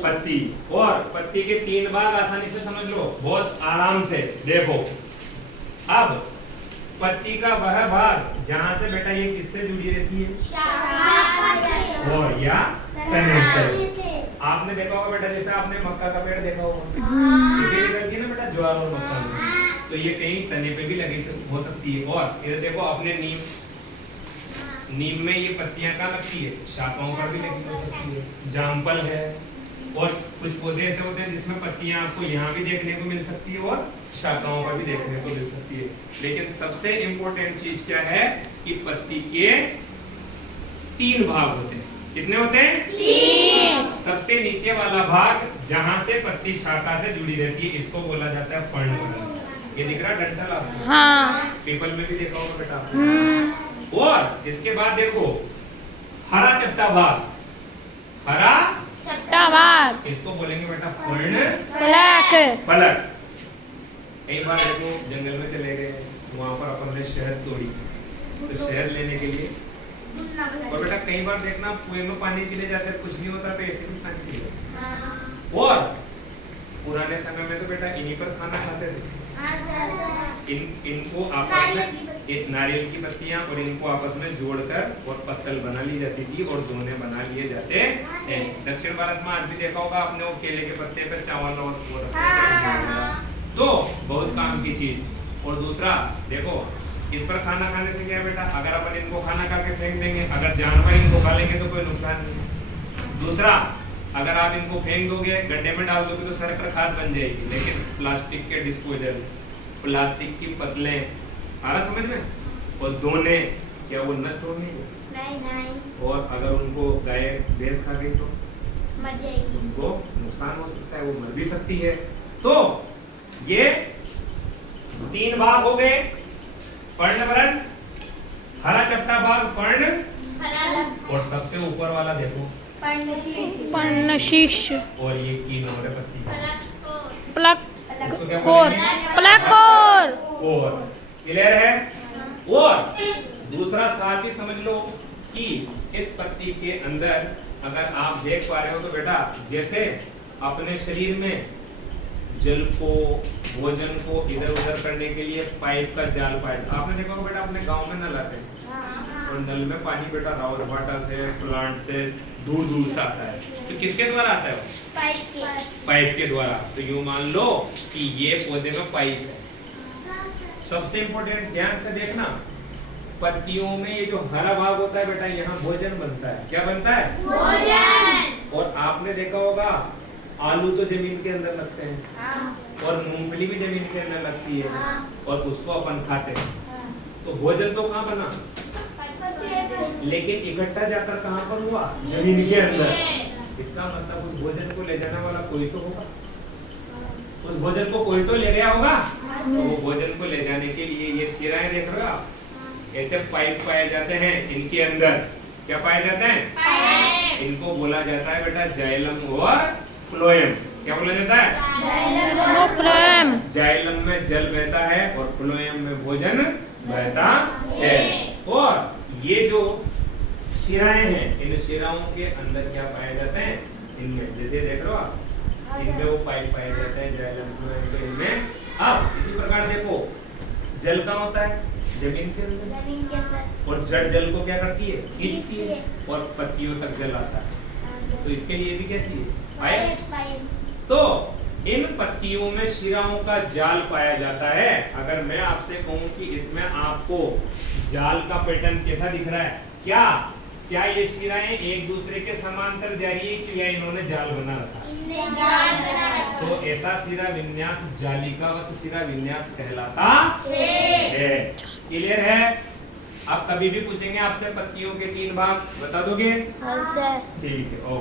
पत्ती। और पत्ती के 3 भाग आसानी से समझ लो, बहुत आराम से देखो। अब पत्ती का वह भाग जहां से बेटा ये किससे जुड़ी रहती है, और या तने से। आपने देखा होगा बेटा, जैसे आपने मक्का का पेड़ देखा होगा, इसे निकलती है ना बेटा ज्वार और मक्का में, तो ये कहीं तने पे भी लगी हो सकती है। और इधर देखो अपने नीम में ये पत्तियां कहाँ लगती है, शाखाओं पर भी लगी हो सकती है। जामफल है, और कुछ पौधे ऐसे होते हैं जिसमें पत्तियां आपको यहाँ भी देखने को मिल सकती है और शाखाओं पर भी देखने को मिल सकती है। लेकिन सबसे इम्पोर्टेंट चीज क्या है कि पत्ती के 3 भाग होते हैं। कितने होते हैं? 3। सबसे नीचे वाला भाग जहां से पत्ती शाखा से जुड़ी रहती है, इसको बोला जाता है पर्णमोल। ये दिख रहा है डंठल आपको? हाँ। पीपल में भी देखा होगा बेटा। और इसके बाद देखो हरा चट्टा भाग, हरा चट्टा भाग, इसको बोलेंगे बेटा पर्ण फलक। फलक। कई बार देखो जंगल में चले गए, वहां पर अपन ने शहद तोड़ी, तो शहद लेने के लिए, और बेटा कई बार देखना कुएं में पानी पीने जाते हैं, कुछ नहीं होता तो ऐसे भी पानी पी लेते। और पुराने समय में तो बेटा इन्हीं पर खाना खाते थे। इनको आपस में नारियल की पत्तियां और इनको आपस में जोड़कर और पत्तल बना ली जाती थी और दोने बना लिए जाते हैं। दक्षिण भारत में आज भी देखा होगा आपने, वो केले के पत्ते पर चावल और वो रखते हैं, तो बहुत काम की चीज। और दूसरा देखो, इस पर खाना खाने से क्या है बेटा, अगर अपन इनको खाना खा के फेंक देंगे, अगर जानवर इनको खा लेंगे तो कोई नुकसान नहीं। दूसरा, अगर आप इनको फेंक दोगे, गड्ढे में डाल दोगे तो सड़क खाद बन जाएगी। लेकिन प्लास्टिक के डिस्पोजल, प्लास्टिक की पतलें, आ रहा समझ में, और दोने, क्या वो नष्ट होंगे? नहीं। और अगर उनको गाय भैंस खा गई तो मर जाएगी, उनको नुकसान हो सकता है, वो मर भी सकती है। तो ये 3 भाग हो गए, पर्णवृत्त, हरा चट्टा भाग पर्ण, और सबसे ऊपर वाला देखो पर्णशीर्ष, और ये की नंबर पत्ती प्लक इसको क्या कोर, बोलेंगे? प्लकोर। कोर। क्लियर है? और दूसरा साथ ही समझ लो कि इस पत्ती के अंदर अगर आप देख पा रहे हो तो बेटा, जैसे अपने शरीर में जल को, भोजन को इधर उधर करने के लिए पाइप का जाल पाइप, आपने देखा होगा बेटा अपने गांव में नल आते हैं, और नल में पानी बेटा रावत भाटा से, प्लांट से, दूर दूर से आता है। तो किसके द्वारा आता है वो? पाइप के द्वारा। तो यूं मान लो कि ये पौधे में पाइप है। सबसे इंपॉर्टेंट ध्यान से देखना, पत्तियों में ये जो हरा भाग होता है बेटा, यहाँ भोजन बनता है। क्या बनता है? भोजन। और आपने देखा होगा आलू तो जमीन के अंदर लगते हैं, और मूंगफली भी जमीन के अंदर लगती है, और उसको अपन खाते हैं। तो भोजन तो कहाँ बना, लेकिन इकट्ठा जाकर कहाँ पर हुआ? जमीन के अंदर। इसका मतलब उस भोजन को ले जाने वाला कोई तो होगा, उस भोजन को कोई तो ले गया होगा। तो वो भोजन को ले जाने के लिए ये शिराएं देख रहे हो आप, ऐसे पाइप पाए जाते हैं इनके अंदर। क्या पाए जाते हैं? इनको बोला जाता है बेटा जाइलम और फ्लोएम। क्या बोला जाता है? फ्लोएम। जाइलम में जल बहता है और फ्लोएम में भोजन बहता है। और ये जो शिराएं हैं, इन शिराओं के अंदर क्या पाया जाता है? इनमें जैसे देख रहे हो आप, इनमें वो पाइप पाया जाता है जाइलम फ्लोएम के इनमें। अब इसी प्रकार देखो, जल का होता है जमीन के अंदर, और जड़ जल को क्या करती है? खींचती है, और पत्तियों तक जल आता है। तो इसके लिए भी क्या चाहिए? पाइप। तो इन पत्तियों में शिराओं का जाल पाया जाता है। अगर मैं आपसे कहूं कि इसमें आपको जाल का पैटर्न कैसा दिख रहा है, क्या ये शिराएं एक दूसरे के समांतर जा रही है कि या इन्होंने जाल बना रखा है? तो ऐसा शिरा विन्यास जालिकावत शिरा विन्यास कहलाता है। क्लियर है? अब कभी भी पूछेंगे आपसे पत्तियों के 3 भाग, बता दोगे? हाँ सर। ठीक है, ओके।